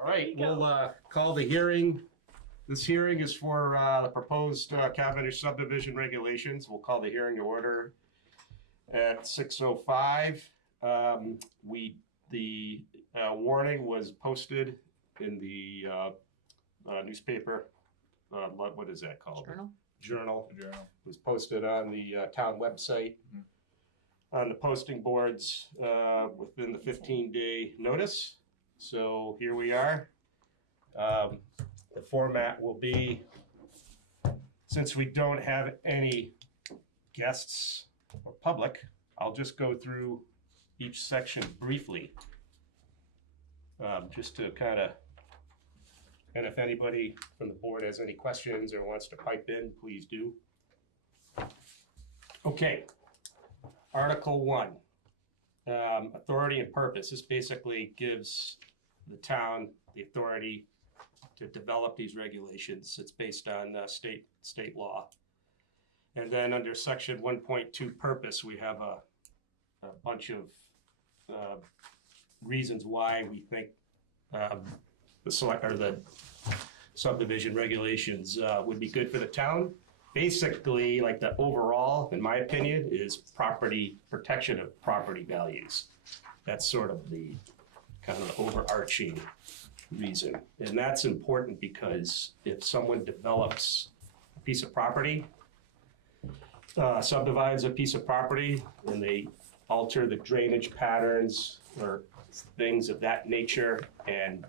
All right, we'll call the hearing. This hearing is for the proposed Cavendish subdivision regulations. We'll call the hearing to order at 6:05. The warning was posted in the newspaper. What is that called? Journal. It was posted on the town website, on the posting boards within the 15-day notice. So here we are. The format will be, since we don't have any guests or public, I'll just go through each section briefly, just to kind of, and if anybody from the board has any questions or wants to pipe in, please do. Okay, Article 1, authority and purpose. This basically gives the town the authority to develop these regulations. It's based on state law. And then under section 1.2 purpose, we have a bunch of reasons why we think the subdivision regulations would be good for the town. Basically, like the overall, in my opinion, is property protection of property values. That's sort of the kind of overarching reason. And that's important because if someone develops a piece of property, subdivides a piece of property, and they alter the drainage patterns or things of that nature, and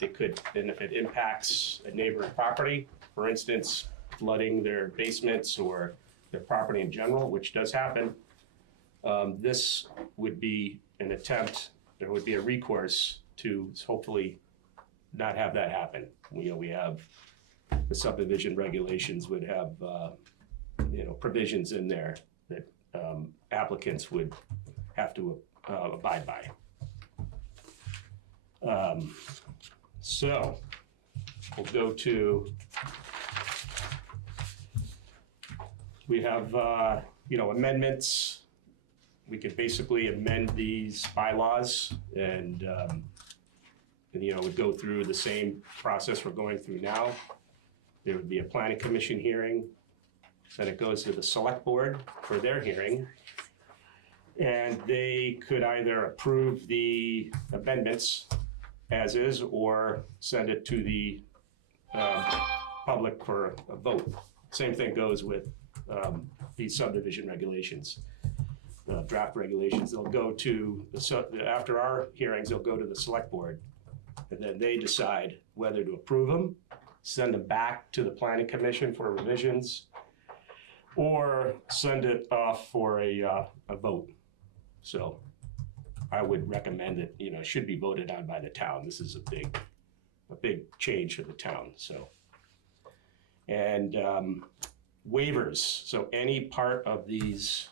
if it impacts a neighboring property, for instance, flooding their basements or their property in general, which does happen, this would be an attempt, there would be a recourse to hopefully not have that happen. We have the subdivision regulations would have provisions in there that applicants would have to abide by. So we'll go to, we have amendments. We could basically amend these bylaws and would go through the same process we're going through now. There would be a planning commission hearing, then it goes to the select board for their hearing, and they could either approve the amendments as is or send it to the public for a vote. Same thing goes with these subdivision regulations, draft regulations. They'll go to, after our hearings, they'll go to the select board, and then they decide whether to approve them, send them back to the planning commission for revisions, or send it off for a vote. So I would recommend that, it should be voted on by the town. This is a big change for the town. So, and waivers. So any part of these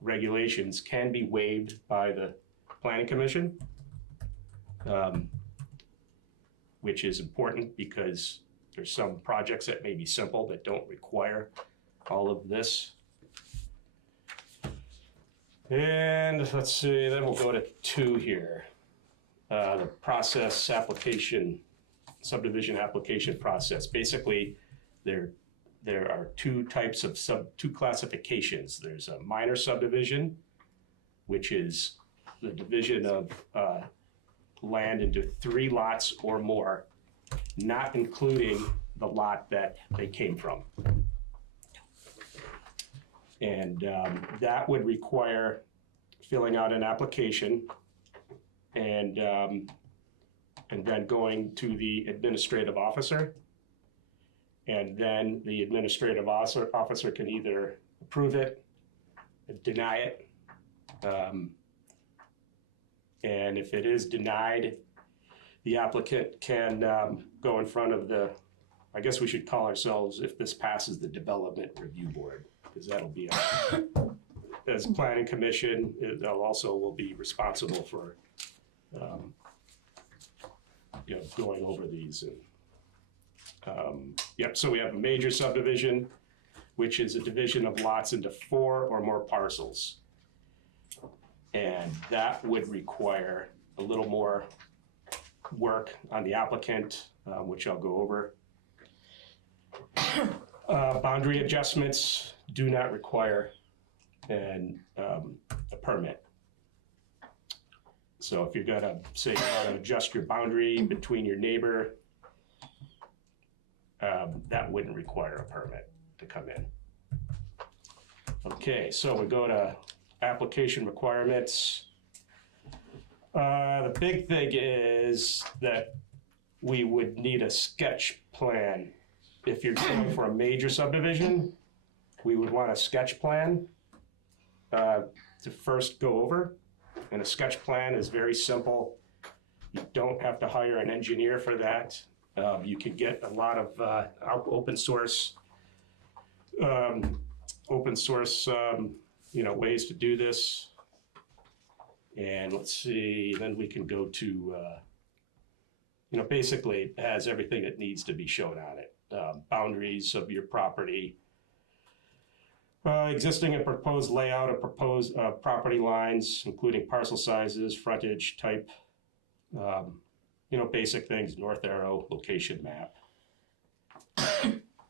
regulations can be waived by the planning commission, which is important because there's some projects that may be simple that don't require all of this. And let's see, then we'll go to 2 here. The process application, subdivision application process. Basically, there are 2 types of two classifications. There's a minor subdivision, which is the division of land into 3 lots or more, not including the lot that they came from. And that would require filling out an application and then going to the administrative officer. And then the administrative officer can either approve it, deny it. And if it is denied, the applicant can go in front of the, I guess we should call ourselves, if this passes, the Development Review Board, because that'll be, as Planning Commission, they'll also will be responsible for going over these. And so we have a major subdivision, which is a division of lots into 4 or more parcels. And that would require a little more work on the applicant, which I'll go over. Boundary adjustments do not require a permit. So if you're gonna say you want to adjust your boundary between your neighbor, that wouldn't require a permit to come in. Okay, so we go to application requirements. The big thing is that we would need a sketch plan. If you're going for a major subdivision, we would want a sketch plan to first go over. And a sketch plan is very simple. You don't have to hire an engineer for that. You can get a lot of open source, ways to do this. And let's see, then we can go to, basically it has everything that needs to be shown on it. Boundaries of your property, existing and proposed layout of proposed property lines, including parcel sizes, frontage, type, basic things, north arrow, location map.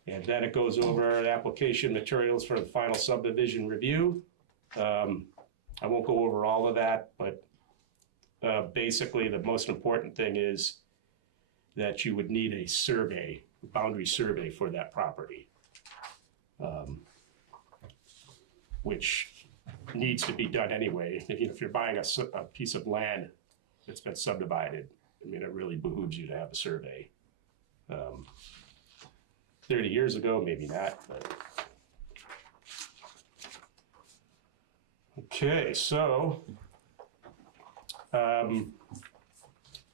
And then it goes over the application materials for the final subdivision review. I won't go over all of that, but basically the most important thing is that you would need a survey, a boundary survey for that property, which needs to be done anyway. If you're buying a piece of land that's been subdivided, I mean, it really behooves you to have a survey. 30 years ago, maybe not, but. Okay, so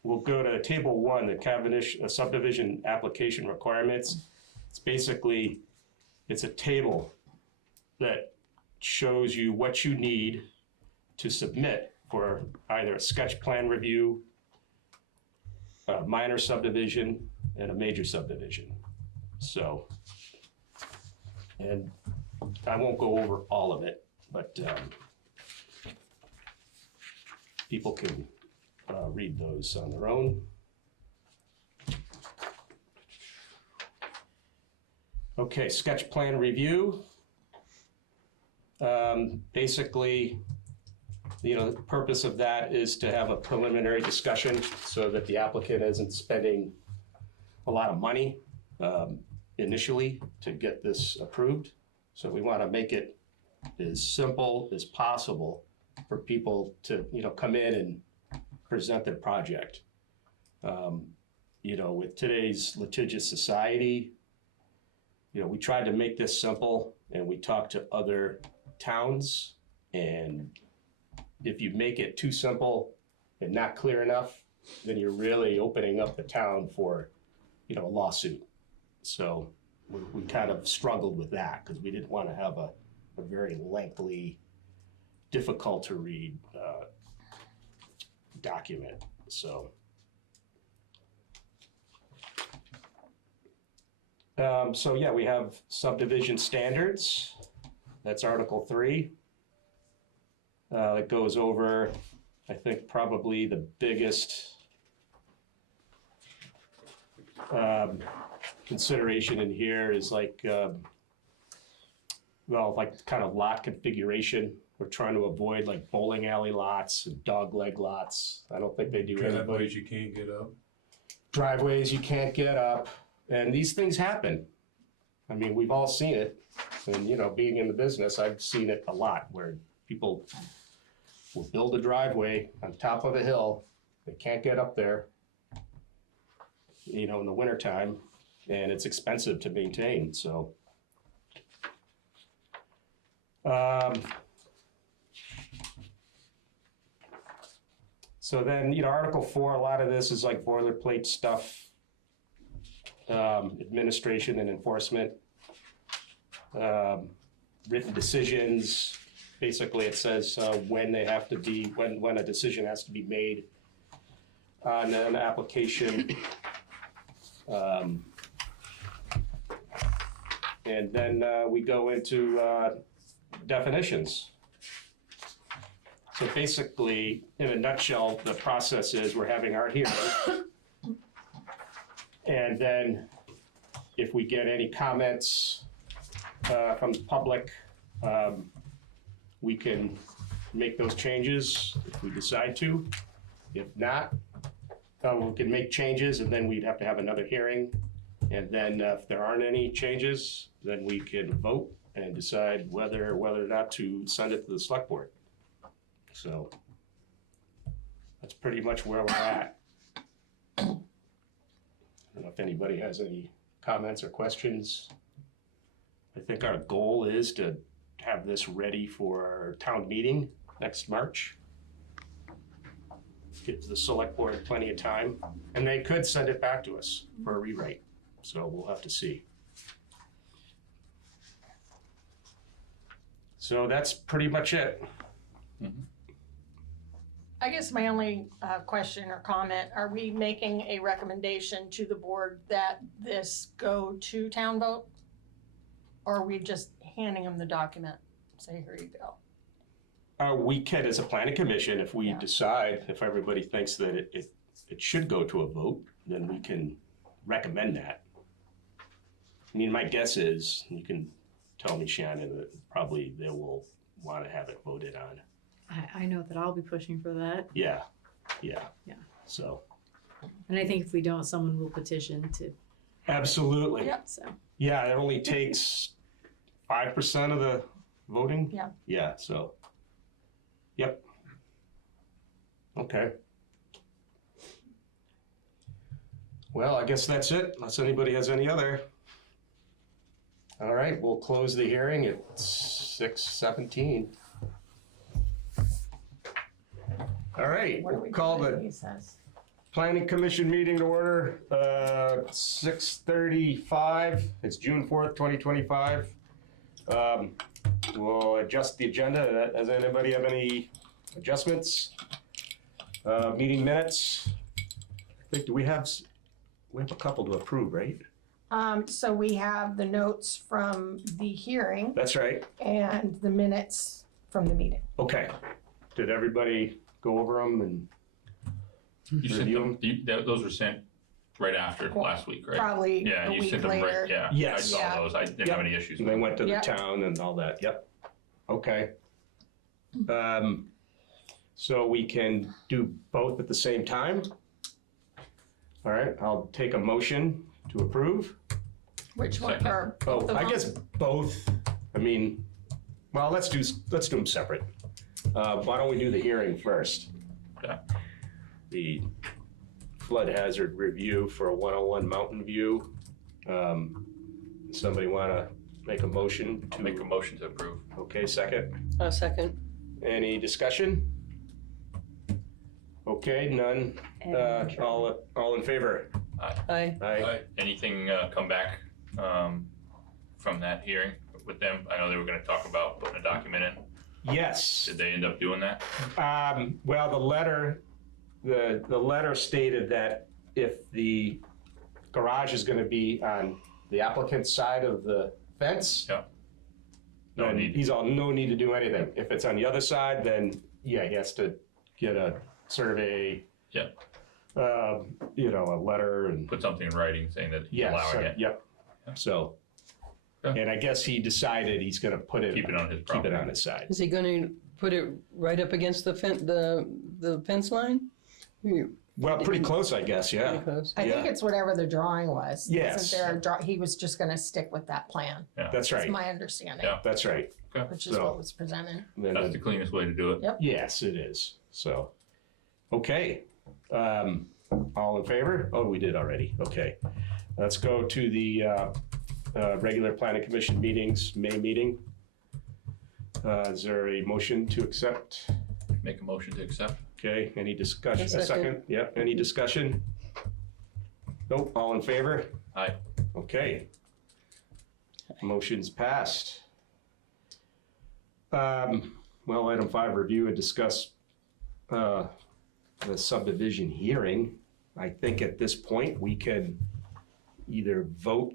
we'll go to table 1, the Cavendish subdivision application requirements. It's basically, it's a table that shows you what you need to submit for either a sketch plan review, a minor subdivision, and a major subdivision. So, and I won't go over all of it, but people can read those on their own. Okay, sketch plan review. Basically, the purpose of that is to have a preliminary discussion so that the applicant isn't spending a lot of money initially to get this approved. So we want to make it as simple as possible for people to, come in and present their project. With today's litigious society, we tried to make this simple, and we talked to other towns, and if you make it too simple and not clear enough, then you're really opening up the town for, a lawsuit. So we kind of struggled with that because we didn't want to have a very lengthy, difficult to read document. So we have subdivision standards. That's Article 3. It goes over, I think, probably the biggest consideration in here is like kind of lot configuration. We're trying to avoid like bowling alley lots and dog leg lots. I don't think they do anybody. Driveways you can't get up. Driveways you can't get up. And these things happen. I mean, we've all seen it. And, being in the business, I've seen it a lot where people will build a driveway on top of a hill. They can't get up there, in the wintertime, and it's expensive to maintain. So, then, Article 4, a lot of this is like boilerplate stuff, administration and enforcement, written decisions. Basically, it says when they have to be, when a decision has to be made on an application. And then we go into definitions. So basically, in a nutshell, the process is we're having our hearing, And then if we get any comments from the public, we can make those changes if we decide to. If not, we can make changes and then we'd have to have another hearing. And then if there aren't any changes, then we can vote and decide whether or not to send it to the select board. So that's pretty much where we're at. I don't know if anybody has any comments or questions. I think our goal is to have this ready for our town meeting next March. Gives the select board plenty of time, and they could send it back to us for a rewrite. So we'll have to see. So that's pretty much it. I guess my only question or comment, are we making a recommendation to the board that this go to town vote? Or are we just handing them the document, say, here you go? We can, as a planning commission, if we decide, if everybody thinks that it should go to a vote, then we can recommend that. I mean, my guess is, you can tell me, Shannon, that probably they will want to have it voted on. I know that I'll be pushing for that. Yeah. So. And I think if we don't, someone will petition to. Absolutely. Yep. So. Yeah, it only takes 5% of the voting. Yeah. Yeah, so. Yep. Okay. Well, I guess that's it, unless anybody has any other. All right, we'll close the hearing at 6:17. All right, What are we we'll call doing, the he says? Planning Commission meeting to order, 6:35. It's June 4th, 2025. We'll adjust the agenda. Does anybody have any adjustments? Meeting minutes. I think, we have a couple to approve, right? So we have the notes from the hearing That's right. and the minutes from the meeting. Okay. Did everybody go over them and You sent review them, those were sent right after last week, right? Probably Yeah, a you week sent them later. right, yeah. Yes. I saw Yeah. those, I didn't have any issues they with them. went to the Yep. town and all that? Yep. Okay. So we can do both at the same time? All right, I'll take a motion to approve. Which one? Second. Or Oh, both of I them? guess both. I mean, well, let's do them separate. Why don't we do the hearing first? Okay. The flood hazard review for 101 Mountain View. Somebody want to make a motion I'll to make a motion to approve. Okay, second. A second. Any discussion? Okay, none. All in favor? Aye. Aye. Anything come back from that hearing with them? I know they were gonna talk about putting a document in. Yes. Did they end up doing that? Well, the letter stated that if the garage is going to be on the applicant's side of the fence, Yeah. No then need. no need to do anything. If it's on the other side, then yeah, he has to get a survey. Yeah. A letter and Put something in writing saying that he's allowing it. Yep. Yeah. So, Okay. and I guess he decided he's going to Keep it on his keep property. it on his side. Is he gonna put it right up against the fence line? Well, pretty close, I guess. Yeah. Pretty close. I think Yeah. it's whatever the drawing was. Yes. Wasn't there he was just gonna stick with that plan. That's That's right. my understanding, Yeah. That's right. which is So- what was presented. And That's the cleanest way to do it. Yep. Yes, it is. So, okay. All in favor? Oh, we did already. Okay. Let's go to the regular planning commission meetings, May meeting. Is there a motion to accept? Make a motion to accept. Okay, any discussion? A second. Yeah, any discussion? Nope, all in favor? Aye. Okay. Motion's passed. Well, item 5, review and discuss the subdivision hearing. I think at this point, we could either vote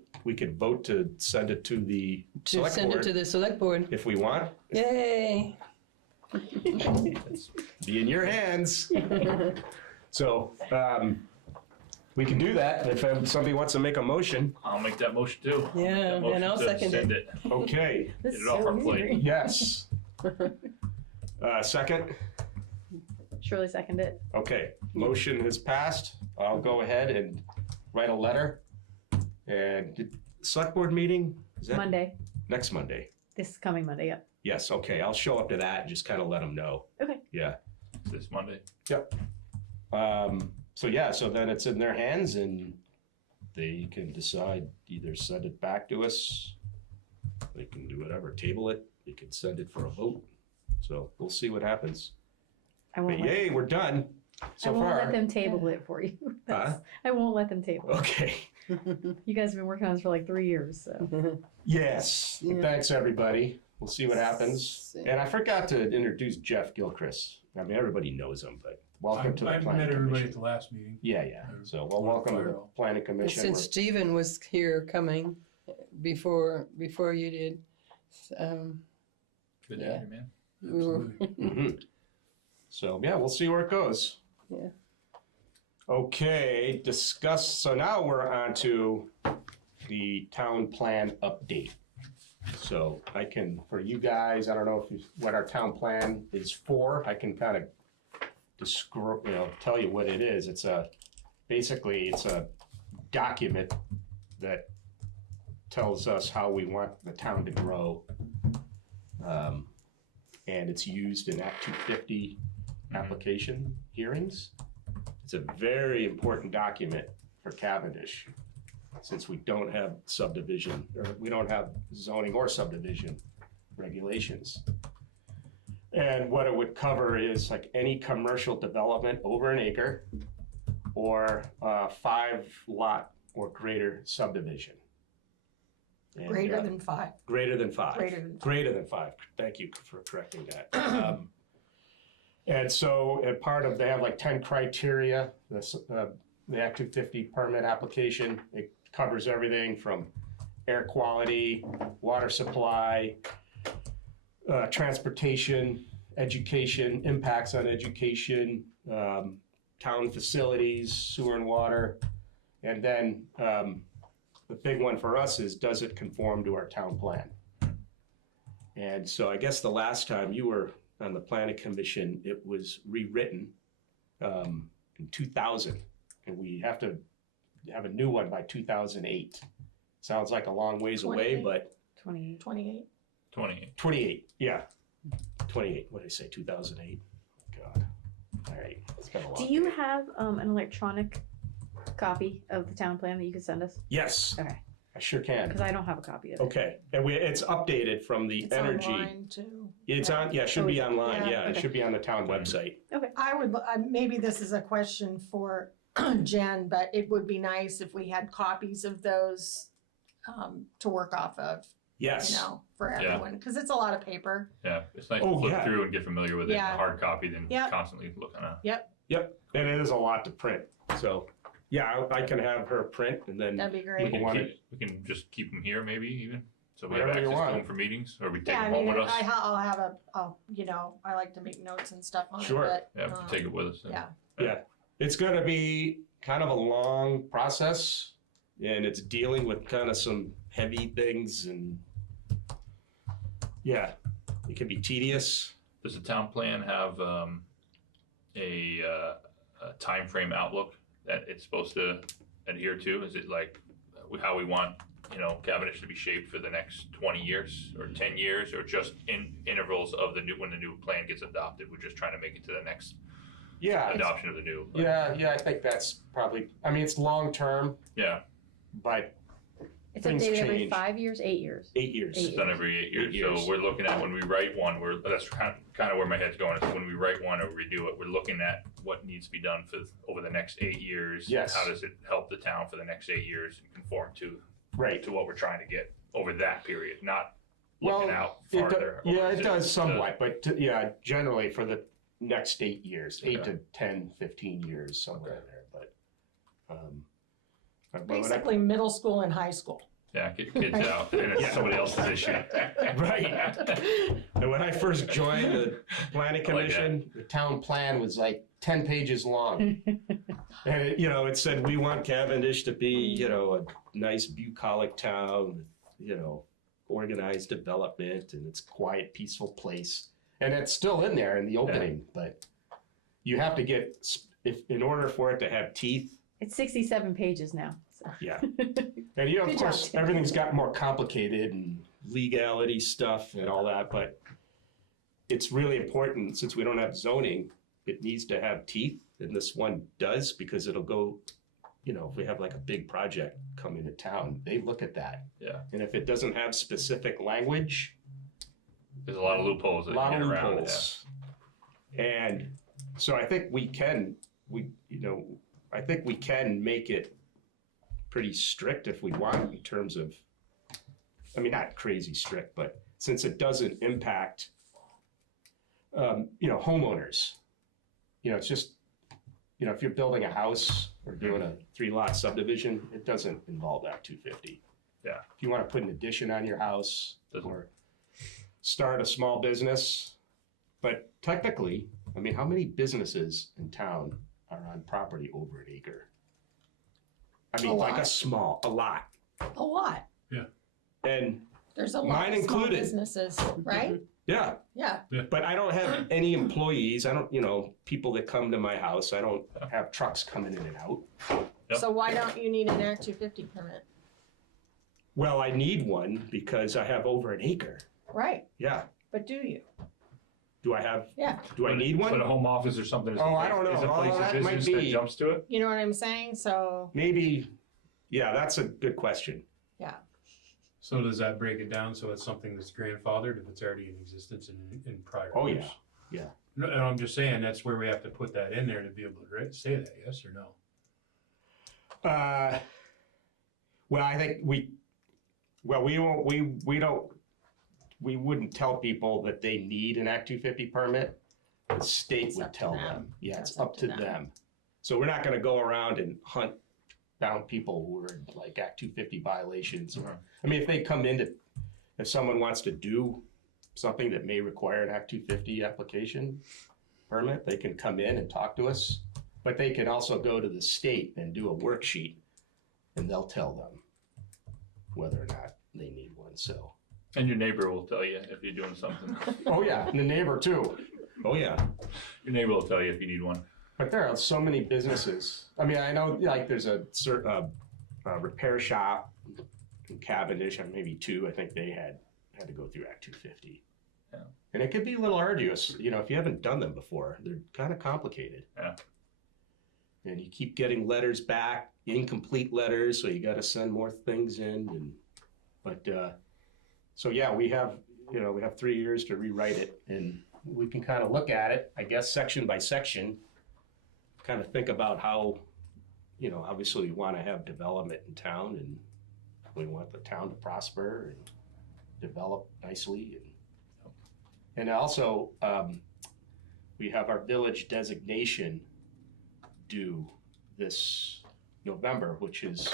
to send it to the To select send it board to the select board. if we want. Yay! Be in your hands. So, We can do that if somebody wants to make a motion. I'll make that motion too. Yeah, That motion and I'll to second send it. Okay, This Get is it off so our plate. weird. yes. Second? Surely second it. Okay, motion has passed. I'll go ahead and write a letter. And select board meeting? Is that Monday, next Monday? this coming Monday, yeah. Yes, okay, I'll show up to that and just kind of let them know. Okay. Yeah. This Monday. So then it's in their hands and they can decide, either send it back to us, they can do whatever, table it, they can send it for a vote. So we'll see what happens. I But won't, let, yay, we're done I so won't let far. them table it for you. Huh? I won't let them table it. Okay, You guys have been working on this for like 3 years, so. yes, Yeah. thanks everybody. We'll see what happens. And I forgot to introduce Jeff Gilchrist. I mean, everybody knows him, but welcome to the I planning met everybody at commission. the last meeting. Yeah. So, well, welcome to the planning commission. Since Stephen was here coming before you did, Good Yeah. to hear, man. we were, Mhm. So, yeah, we'll see where it goes. Yeah. Okay, so now we're on to the town plan update. So I can, for you guys, I don't know what our town plan is for. I can kind of tell you what it is. Basically it's a document that tells us how we want the town to grow. And it's used in Act 250 application hearings. It's a very important document for Cavendish, since we don't have subdivision, or we don't have zoning or subdivision regulations. And what it would cover is like any commercial development over an acre or 5-lot or greater subdivision. And, Greater than 5. Greater than 5. Greater than 5. Greater than 5. Thank you for correcting that. And so, they have like 10 criteria. The Act 250 permit application, it covers everything from air quality, water supply, transportation, education, impacts on education, town facilities, sewer and water. And then the big one for us is, does it conform to our town plan? And so I guess the last time you were on the planning commission, it was rewritten in 2000. And we have to have a new one by 2008. Sounds like a long ways away, 28. but 28. 28. 28. 28, yeah. 28, what did I say, 2008? God, all right, it's been a long Do you day. have an electronic copy of the town plan that you could send us? Yes, Okay, I sure can. because I don't have a copy of it. Okay, and it's updated from the It's energy. online too. It's on, yeah, it should Oh, be is it? online, Yeah. yeah, it Okay. should be on the town website. I would, maybe this is a question for Jen, but it would be nice if we had copies of those to work off of, Yes, for Yeah. everyone, because it's a lot of paper. Yeah, it's nice Oh, to flip yeah. through and get familiar with it in Yeah. hard copy than Yep. constantly looking at. yep, and it is a lot to print, so, yeah, I can have her print and then, That'd be We great. can, want we can just keep them here maybe even, so we have Whatever you access to want. them for meetings, or we take Yeah, I them home mean, with us. I'll have I like to make notes and stuff on Sure. it, Yeah, we but, can take it with us. yeah. it's gonna be kind of a long process, and it's dealing with kind of some heavy things, and yeah, it can be tedious. Does the town plan have a timeframe outlook that it's supposed to adhere to? Is it like how we want, Cavendish to be shaped for the next 20 years or 10 years, or just in intervals of when the new plan gets adopted? We're just trying to make it to the next Yeah, adoption of the new. yeah, I think that's probably, I mean, it's long-term, Yeah, but It's Things updated every change. 5 years, 8 years. 8 years. Eight it's done every 8 years. 8 years. So we're looking at, when we write one, that's kind of where my head's going. Is when we write one or redo it, we're looking at what needs to be done over the next 8 years. Yes. How does it help the town for the next 8 years and conform to Right. what we're trying to get over that period, not Well, looking out It farther. do- yeah, or it is does somewhat, but yeah, generally for the next 8 years, 8 to 10, 15 years, somewhere in there, but. But when I- Basically, middle school and high school. Yeah, get kids out, and it's Yeah. somebody else's issue. Right. And when I first joined the planning I like that. commission, the town plan was like 10 pages long. And it said, we want Cavendish to be, a nice bucolic town, organized development, and it's a quiet, peaceful place. And it's still in there in the opening, but you have to get, in order for it to have teeth. It's 67 pages now. So. Yeah. And of Good course, job. everything's got more complicated and legality stuff and all that, but it's really important, since we don't have zoning, it needs to have teeth, and this one does, because it'll go, if we have like a big project come into town, they look at that. Yeah. And if it doesn't have specific language, There's a lot of loopholes that a lot you of get around. loopholes. And so I think we can make it pretty strict if we want, in terms of, not crazy strict, but since it doesn't impact, homeowners, it's just, if you're building a house or doing a 3-lot subdivision, it doesn't involve Act 250. Yeah. If you want to put an addition on your house or start a small business, but technically, how many businesses in town are on property over an acre? Like a lot. A lot. Yeah. And There's a lot mine of small included. businesses, right? yeah, Yeah. but I don't have any employees. I don't, people that come to my house. I don't have trucks coming in and out. Yep. So why don't you need an Act 250 permit? Well, I need one because I have over an acre. Right. Yeah. But do you? Do I have? Yeah. Do I need one? But a home office or something is Oh, I don't know. is a place Oh, of that might business that be. jumps to it. You know what I'm saying? So, Maybe. Yeah, that's a good question. yeah. So does that break it down so it's something that's grandfathered if it's already in existence in prior Oh, years? yeah. No, and I'm just saying that's where we have to put that in there to be able to say that, yes or no? Well, I think we wouldn't tell people that they need an Act 250 permit. The state It's would up to tell them. them. Yeah, it's That's up to them. So we're not going to go around and hunt down people who are like Act 250 violations. Or, if they come if someone wants to do something that may require an Act 250 application permit, they can come in and talk to us. But they can also go to the state and do a worksheet, and they'll tell them whether or not they need one. So. And your neighbor will tell you if you're doing something. Oh yeah, and the neighbor too. Oh yeah. Your neighbor will tell you if you need one. But there are so many businesses. I know like there's a certain repair shop in Cavendish, and maybe 2. I think they had to go through Act 250. Yeah. And it could be a little arduous, if you haven't done them before. They're kind of complicated. Yeah. And you keep getting letters back, incomplete letters, so you got to send more things in. So yeah, we have 3 years to rewrite it, and we can kind of look at it, I guess, section by section, kind of think about how, obviously we want to have development in town, and we want the town to prosper and develop nicely. And also, we have our village designation due this November, which is,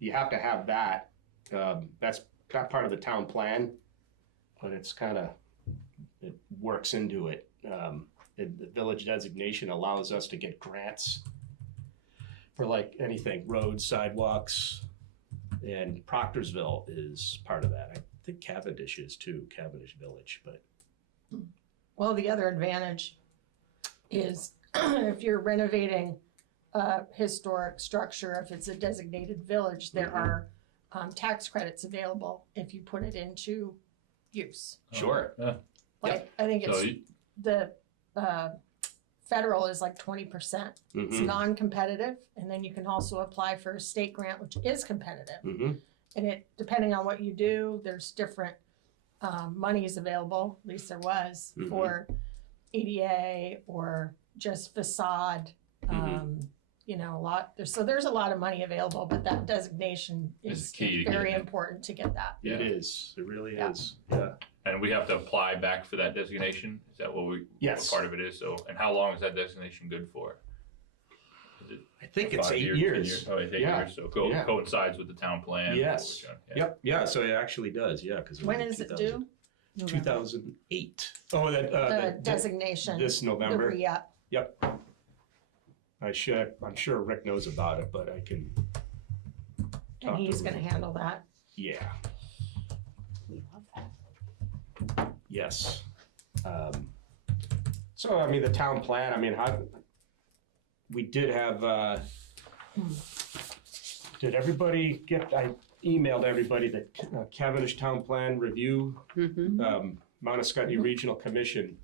you have to have that. That's not part of the town plan, but it works into it. The village designation allows us to get grants for like anything, roads, sidewalks, and Proctorsville is part of that. I think Cavendish is too, Cavendish Village, but. Well, the other advantage is if you're renovating a historic structure, if it's a designated village, there are tax credits available if you put it into use. Sure. Yeah. Like, I think So it's the federal is like 20%. It's Mhm. non-competitive, and then you can also apply for a state grant, which is competitive. Mhm. And it, depending on what you do, there's different monies available, at least there was, Mhm. for ADA or just facade. There's a lot of money available, but that designation It's is key to very get it. important to get that. It is. It really Yeah. is. Yeah. And we have to apply back for that designation? Is that what Yes. what part of it is? So, and how long is that designation good for? Is it I think it's 5 8 10 years. Oh, it's 8 Yeah. years. So Yeah. coincides with the town plan. Yes. Yeah. Yep. Yeah. So it actually does. Yeah. Because When is it due? 2008. Oh, The designation. this The November. re-up. Yep. I'm sure Rick knows about it, but I can. And he's gonna handle that. Yeah, We love that. yes. So, I mean, the town plan, I mean, we did have, did everybody get, I emailed everybody the Cavendish Town Plan Review, Mount Scottney Regional Commission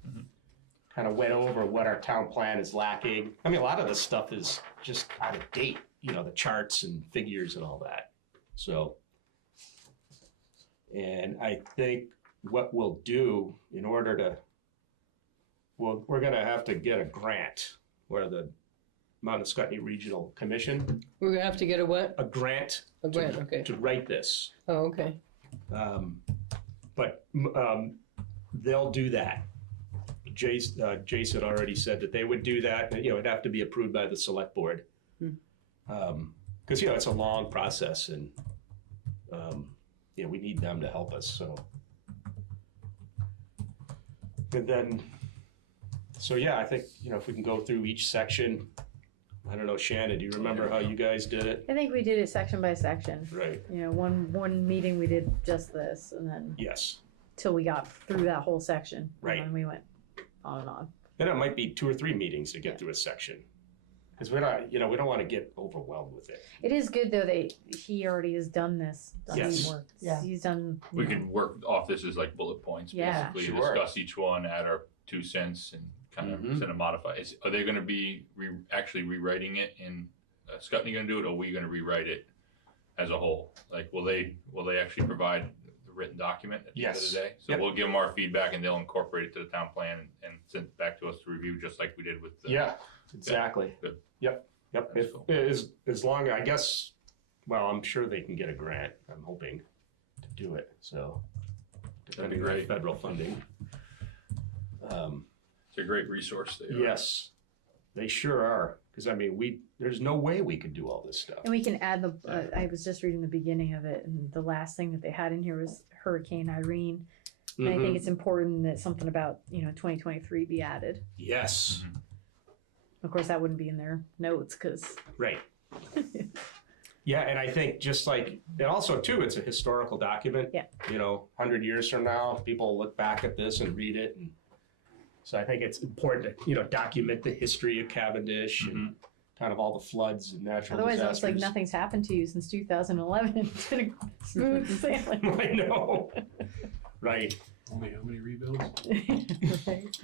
kind of went over what our town plan is lacking. I mean, a lot of this stuff is just out of date, you know, the charts and figures and all that. So, and I think what we'll do in order to, well, we're gonna have to get a grant where the Mount Scottney Regional Commission, We're gonna have to get a what? a grant A grant, okay. to write this. Oh, okay. But they'll do that. Jace had already said that they would do that, and, you know, it'd have to be approved by the select board. Because, you know, it's a long process, and, you know, we need them to help us, so. And then, so yeah, I think, you know, if we can go through each section, I don't know, Shannon, do you remember how you guys did it? I think we did it section by section. Right, You know, one meeting we did just this, and then yes. till we got through that whole section. Right. And then we went on and on. Then it might be 2 or 3 meetings to get through a section. Because we're not, you know, we don't want to get overwhelmed with it. It is good though that he already has done this. Yes. Work. Yeah. He's done. We can work off this as like bullet points, Yeah. basically, Sure. discuss each one, add our 2 cents, and kind of send a modify. Are they gonna be actually rewriting it in, Scottney gonna do it, or are we gonna rewrite it as a whole? Like, will they actually provide the written document at the end of Yes. the day? So Yep. we'll give them our feedback, and they'll incorporate it to the town plan and send it back to us to review, just like we did with the. Yeah, exactly. Good. Yep. That's If, cool. as long, I guess, well, I'm sure they can get a grant, I'm hoping, to do it, so. Depending on great. federal funding. It's a great resource. They are. Yes, they sure are, because I mean, there's no way we could do all this stuff. And we can add I was just reading the beginning of it, and the last thing that they had in here was Hurricane Irene. And I think it's important that something about, 2023 be added. Yes, Of course, that wouldn't be in their notes because. right. Yeah, and I think just like, and also too, it's a historical document. Yeah. 100 years from now, people look back at this and read it. And so I think it's important to, document the history of Cavendish and kind of all the floods and natural Otherwise, it disasters. looks like nothing's happened to you since 2011. It's been a smooth sailing. I know. Right. Only how many rebuilds? Right.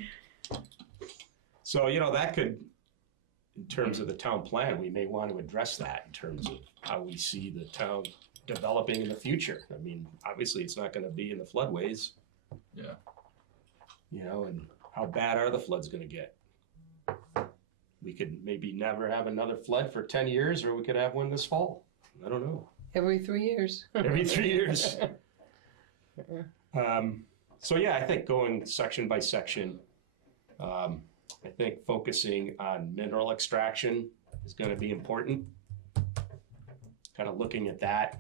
So, that could, in terms of the town plan, we may want to address that in terms of how we see the town developing in the future. I mean, obviously, it's not going to be in the floodways. Yeah. And how bad are the floods going to get? We could maybe never have another flood for 10 years, or we could have one this fall. I don't know. Every 3 years. Every 3 years. So yeah, I think going section by section, I think focusing on mineral extraction is going to be important. Kind of looking at that.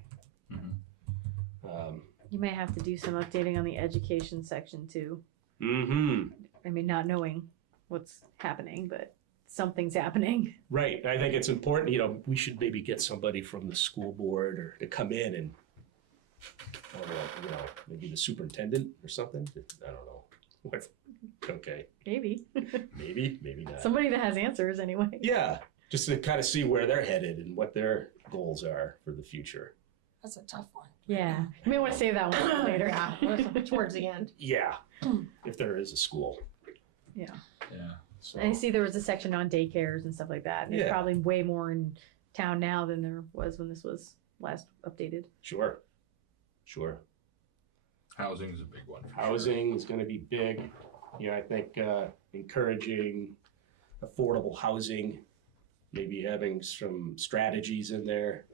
You may have to do some updating on the education section too. Mm-hmm. I mean, not knowing what's happening, but something's happening. Right. I think it's important, we should maybe get somebody from the school board or to come in and, maybe the superintendent or something. I don't know. What? Okay. Maybe. Maybe not. Somebody that has answers anyway. Yeah. Just to kind of see where they're headed and what their goals are for the future. That's a tough one. Yeah. You may want to save that one for later. Yeah, towards the end. Yeah. If there is a school. Yeah. Yeah. So. I see there was a section on daycares and stuff like that. And there's Yeah. probably way more in town now than there was when this was last updated. Sure. Housing is a big one. For Housing is going to be big. I think encouraging affordable housing, maybe having some strategies in there.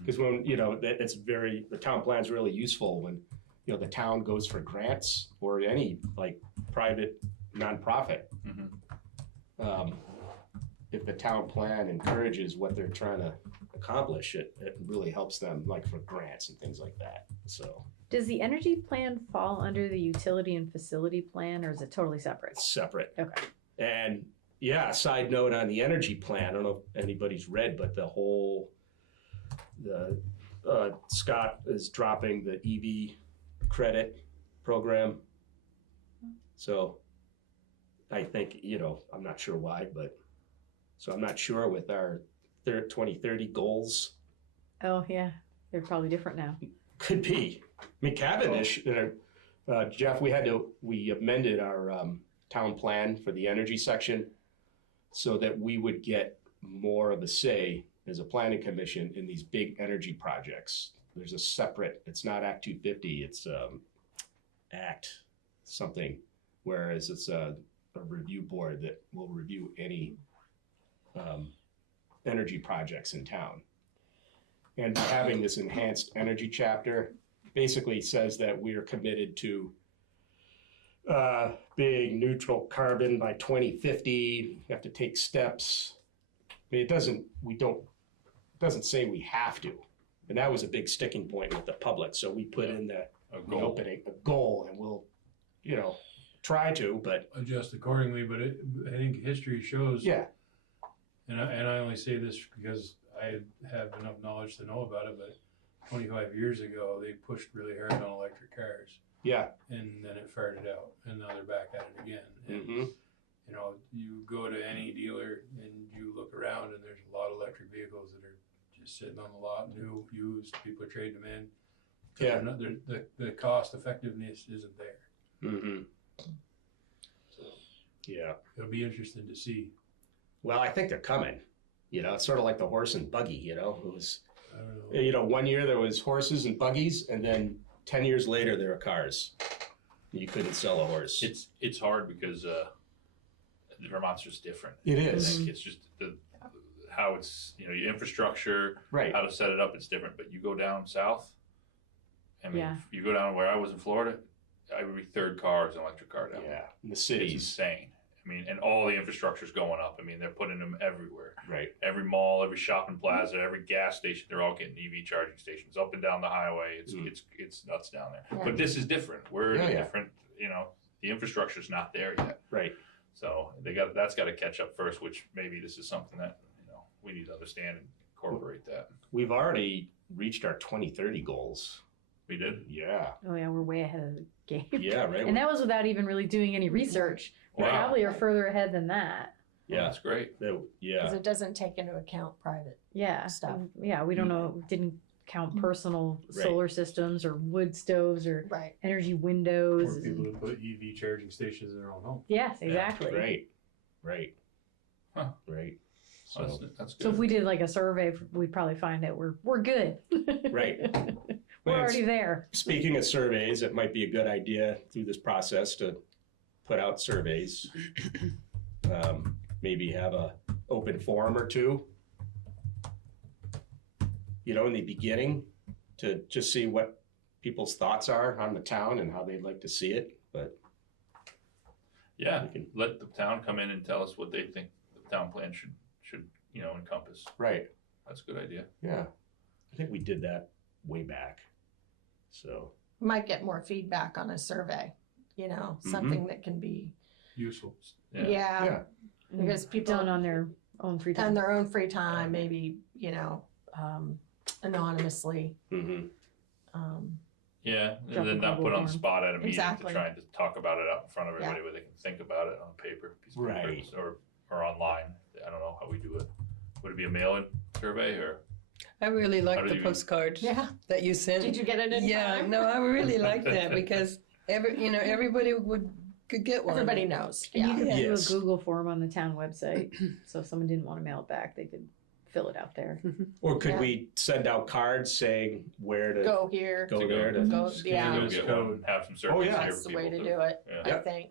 Because when, the town plan is really useful when, the town goes for grants or any like private nonprofit. If the town plan encourages what they're trying to accomplish, it really helps them like for grants and things like that. So Does the energy plan fall under the utility and facility plan, or is it totally separate? it's separate. Okay. And yeah, side note on the energy plan, I don't know if anybody's read, but Scott is dropping the EV credit program. So I think, I'm not sure why, but so I'm not sure with our 2030 goals. Oh, yeah, they're probably different now. Could be. I mean, Cavendish, Jeff, we amended our town plan for the energy section so that we would get more of a say as a planning commission in these big energy projects. There's a separate, it's not Act 250, it's Act something, whereas it's a review board that will review any energy projects in town. And having this enhanced energy chapter basically says that we are committed to being neutral carbon by 2050. You have to take steps. I mean, it doesn't say we have to. And that was a big sticking point with the public. So we put in the opening, a goal, and we'll, try to, but adjust accordingly. But I think history shows. Yeah. And I only say this because I have enough knowledge to know about it, but 25 years ago, they pushed really hard on electric cars. Yeah. And then it fired it out, and now they're back at it again. And, Mm-hmm. You go to any dealer and you look around, and there's a lot of electric vehicles that are just sitting on the lot, new, used, people are trading them in. Yeah. The cost effectiveness isn't there. Mm-hmm. So Yeah. it'll be interesting to see. Well, I think they're coming. It's sort of like the horse and buggy, it was, I don't know. 1 year there was horses and buggies, and then 10 years later there were cars. You couldn't sell a horse. It's hard because Vermont's just different. It I is. think it's just how it's, your infrastructure, Right. how to set it up, it's different. But you go down south, Yeah. you go down where I was in Florida, every third car is an electric car down there. Yeah. In the It's cities. insane. And all the infrastructure's going up. They're putting them everywhere. Right. Every mall, every shopping plaza, every gas station, they're all getting EV charging stations up and down the highway. It's nuts down there. Yeah. But this is different. We're in Yeah, a yeah. different, the infrastructure's not there yet. Right. So that's got to catch up first, which maybe this is something that, we need to understand and incorporate that. We've already reached our 2030 goals. We did. Yeah. Oh, yeah, we're way ahead of the game. Yeah, right. And that was without even really doing any research. We Wow. probably are further ahead than that. Well, Yeah. that's great. Yeah. Because it doesn't take into account private. Yeah. Stuff. Yeah, we don't know, didn't count personal Right. solar systems or wood stoves or Right. energy windows. For people to put EV charging stations in their own home. Yes, exactly. Right. Huh. Right. Well, So, that's good. So if we did like a survey, we'd probably find out we're good. Right. We're Well, already there. speaking of surveys, it might be a good idea through this process to put out surveys. Maybe have a open forum or two, in the beginning, to just see what people's thoughts are on the town and how they'd like to see it. But Yeah, we can, let the town come in and tell us what they think the town plan should encompass. right. That's a good idea. Yeah. I think we did that way back. So, Might get more feedback on a survey, something that can be, Useful. Yeah. yeah, because people Done on their own free time. on their own free time, maybe, anonymously. mhm. Yeah, Drop and then a not Google put on the form. spot at a meeting Exactly. to try to talk about it out in front of everybody where they can think about it on paper, piece of paper, Right. or online. I don't know how we do it. Would it be a mail-in survey or? I really How like did the you- postcard Yeah. that you sent. Did you get it in Yeah, time? no, I really like that because everybody could get one. Everybody knows. And you Yeah. could do Yes. a Google form on the town website. So if someone didn't want to mail it back, they could fill it out there. Or could Yeah. we send out cards saying where to Go here. go To there to? Go, Scan, yeah. go get one, have some surveys yeah. here That's for the way to people do it, Yeah. I Yep. think.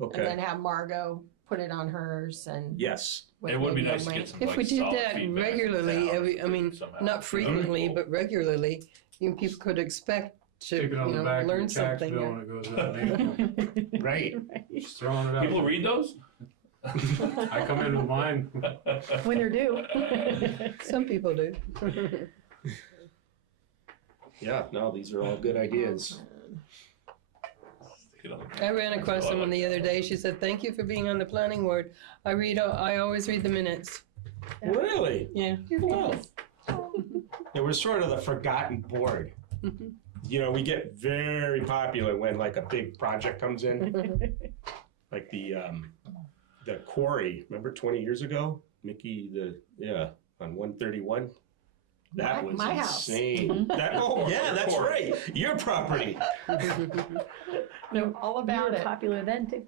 Okay. And then have Margot put it on hers and. Yes. with It would be maybe a nice to link. get some If we did solid that feedback from regularly, town, somehow. not frequently, Cool. but regularly, people could expect to, Stick it on the back of learn your tax something. bill when it goes out. Right. Just throwing it out. People read those? I come in with mine. When they're due. Some people do. Yeah. No, these are all good ideas. get on the. I ran across someone the other day. She said, "Thank you for being on the planning board. I always read the minutes." Really? Yeah. Well, it was sort of the forgotten board. You know, we get very popular when like a big project comes in, like the quarry. Remember 20 years ago, Mickey? On 131. That was My house. insane. That's right. Your property. Know all You about were it. popular then too.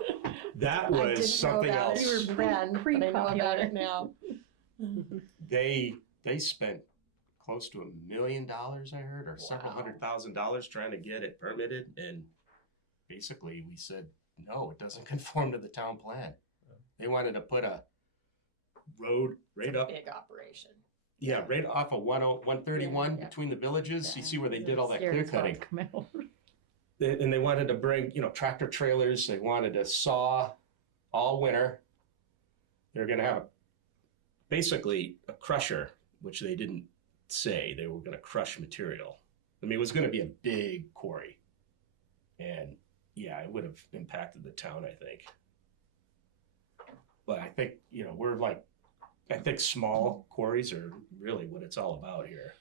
That I was didn't something know about else. it then, but I know about it now. They spent close to $1 million, I heard, or several $100,000 trying to get it permitted, and basically we said no, it doesn't conform to the town plan. They wanted to put a road right up, Big operation. right off of 131 Yeah. between the villages. You see where they did all that Scared clear as fuck. cutting. And they wanted to bring, tractor trailers. They wanted to saw all winter. They're going to have basically a crusher, which they didn't say. They were going to crush material. I mean, it was going to be a big quarry. And yeah, it would have impacted the town, I think. But I think, I think small quarries are really what it's all about here.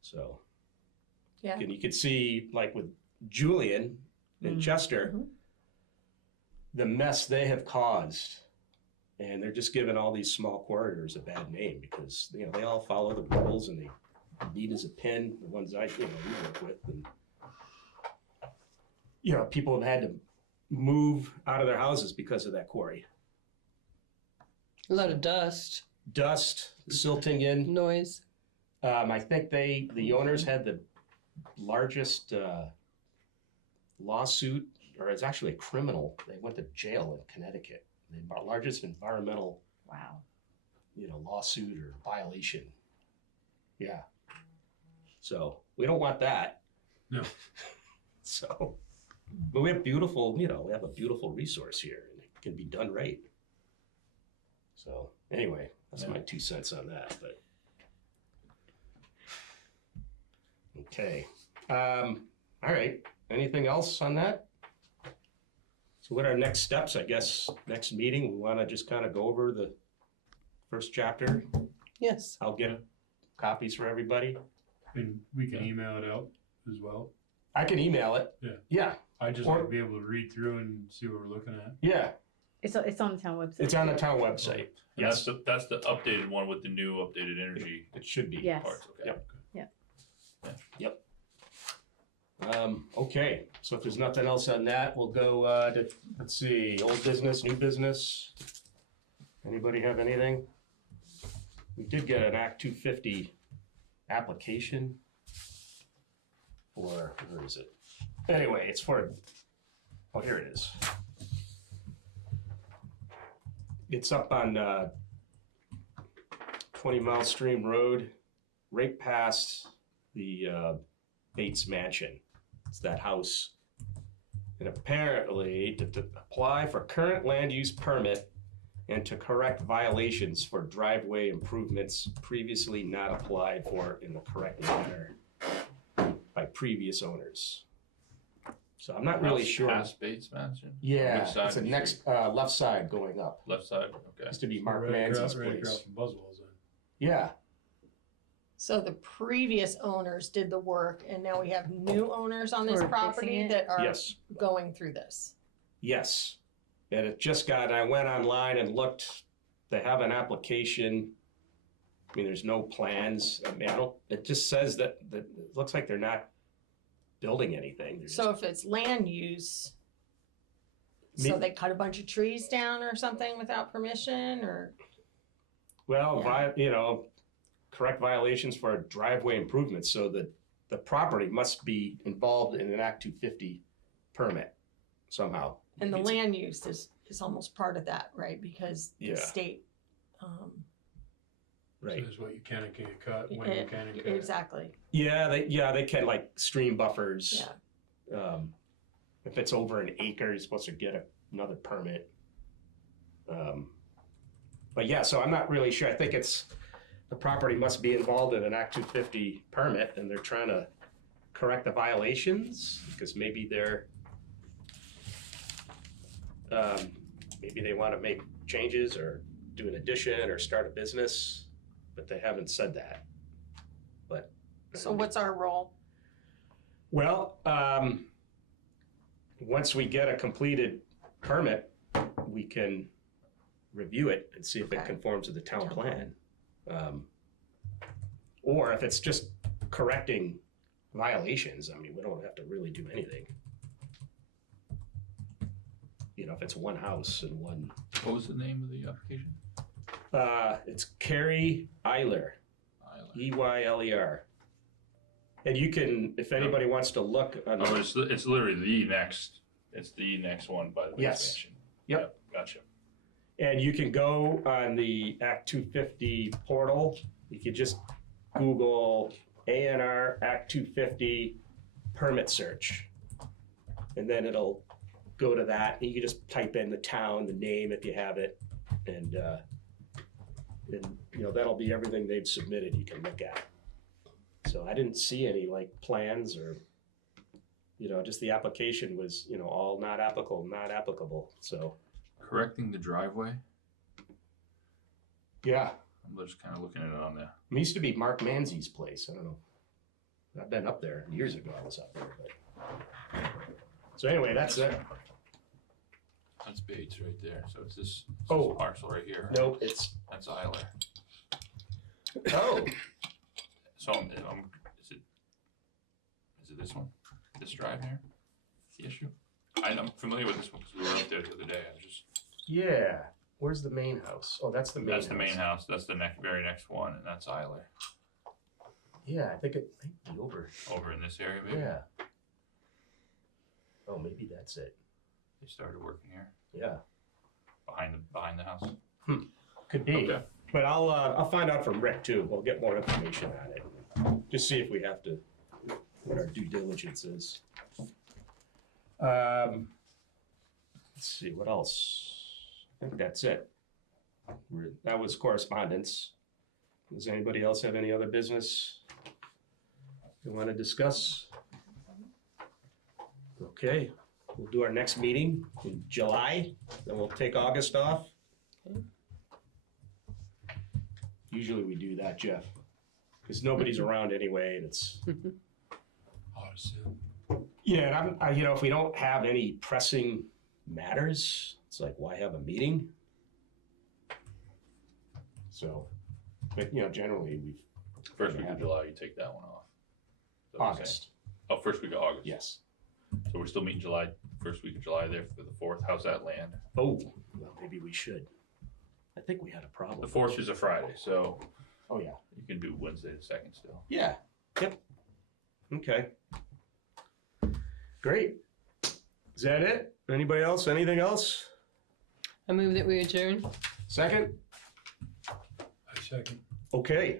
So. Yeah. And you could see, like with Julian and Chester, the mess they have caused. And they're just giving all these small corridors a bad name because, they all follow the rules and they neat as a pin, the ones we work with. And, people have had to move out of their houses because of that quarry. A lot of dust, Dust, silting in. noise. I think the owners had the largest lawsuit, or it's actually a criminal. They went to jail in Connecticut. The largest environmental, lawsuit or violation. Yeah. So we don't want that. No. So, but we have we have a beautiful resource here, and it can be done right. So anyway, that's my 2 cents on that. But okay. All right. Anything else on that? So what are our next steps? I guess next meeting, we want to just kind of go over the first chapter. Yes. I'll get copies for everybody. And we can email it out as well. I can email it. Yeah. Yeah. I just Or- want to be able to read through and see what we're looking at. Yeah. It's on the town website. It's on the town website. And Yes. that's the updated one with the new updated energy It should be. Yes. parts. Okay. Yep. Okay. So if there's nothing else on that, we'll go to, let's see, old business, new business. Anybody have anything? We did get an Act 250 application for, where is it? Anyway, it's for, here it is. It's up on 20 Mile Stream Road, right past the Bates Mansion. It's that house. And apparently, to apply for current land use permit and to correct violations for driveway improvements previously not applied for in the correct manner by previous owners. So I'm not really House sure. Past Bates Mansion? Yeah, Which side it's the of the next left side going up. Left side, okay. Used to be Mark Right Manzi's across place. from Buzzwell's then. Yeah, So the previous owners did the work and now we have new owners on this Who are property fixing it? that are yes, going through this. yes. And it just got, I went online and looked, they have an application. I mean, there's no plans. I mean, it just says that it looks like they're not building anything. They're So if it's land use, so they cut a bunch of trees down or something without permission or? well, Yeah. correct violations for driveway improvements, so that the property must be involved in an Act 250 permit somehow. And the It's- land use is almost part of that, right? Because the Yeah. state, Right. Says what you can and can't cut, when you can and can't. exactly, Yeah, they can, like stream buffers. yeah. If it's over an acre, you're supposed to get another permit. But yeah, so I'm not really sure. I think the property must be involved in an Act 250 permit, and they're trying to correct the violations because maybe they're Maybe they want to make changes or do an addition or start a business, but they haven't said that. But So what's our role? well, once we get a completed permit, we can review it and see if it Okay. conforms to the town plan. Or if it's just correcting violations, I mean, we don't have to really do anything. You know, if it's one house and one, What was the name of the application? it's Carrie Eiler, Eyler. And you can, if anybody wants to look on. Oh, it's literally it's the next one by the Yes. expansion. Yep. Gotcha. And you can go on the Act 250 portal. You can just Google ANR Act 250 permit search. And then it'll go to that. And you can just type in the town, the name if you have it. And you know, that'll be everything they've submitted you can look at. So I didn't see any like plans or, you know, just the application was, you know, all not applicable. So, Correcting the driveway. yeah. I'm just kind of looking at it on there. It used to be Mark Manzi's place. I don't know. I've been up there years ago. I was up there, but so anyway, that's it. That's Bates right there. So it's this Oh. parcel right here. Nope, it's That's Eiler. oh So is it this one? This drive here? The issue? I'm familiar with this one because we were up there the other day. I was just yeah. Where's the main house? Oh, that's the main. that's the main house. That's the very next one, and that's Eiler Yeah, I think it might be over. over in this area. Maybe Yeah. Oh, maybe that's it. they started working here Yeah, behind the house. could be. Okay. But I'll find out from Rick too. We'll get more information on it. Just see if we have to, what our due diligence is. Let's see, what else? I think that's it. That was correspondence. Does anybody else have any other business you want to discuss? Okay, we'll do our next meeting in July, then we'll take August off. Usually we do that, Jeff, because nobody's around anyway, and it's. Yeah, and you know, if we don't have any pressing matters, it's like, why have a meeting? So, but you know, generally we've. First week of July, you take that one off. Is that what you're saying? August, Oh, first week of August. yes. So we're still meeting first week of July there for the 4th. How's that land? Oh, well, maybe we should. I think we had a problem. The 4th is a Friday, so Oh, yeah. you can do Wednesday the 2nd still. Yeah, yep. Okay. Great. Is that it? Anybody else? Anything else? I move that we adjourn. Second? I second. Okay.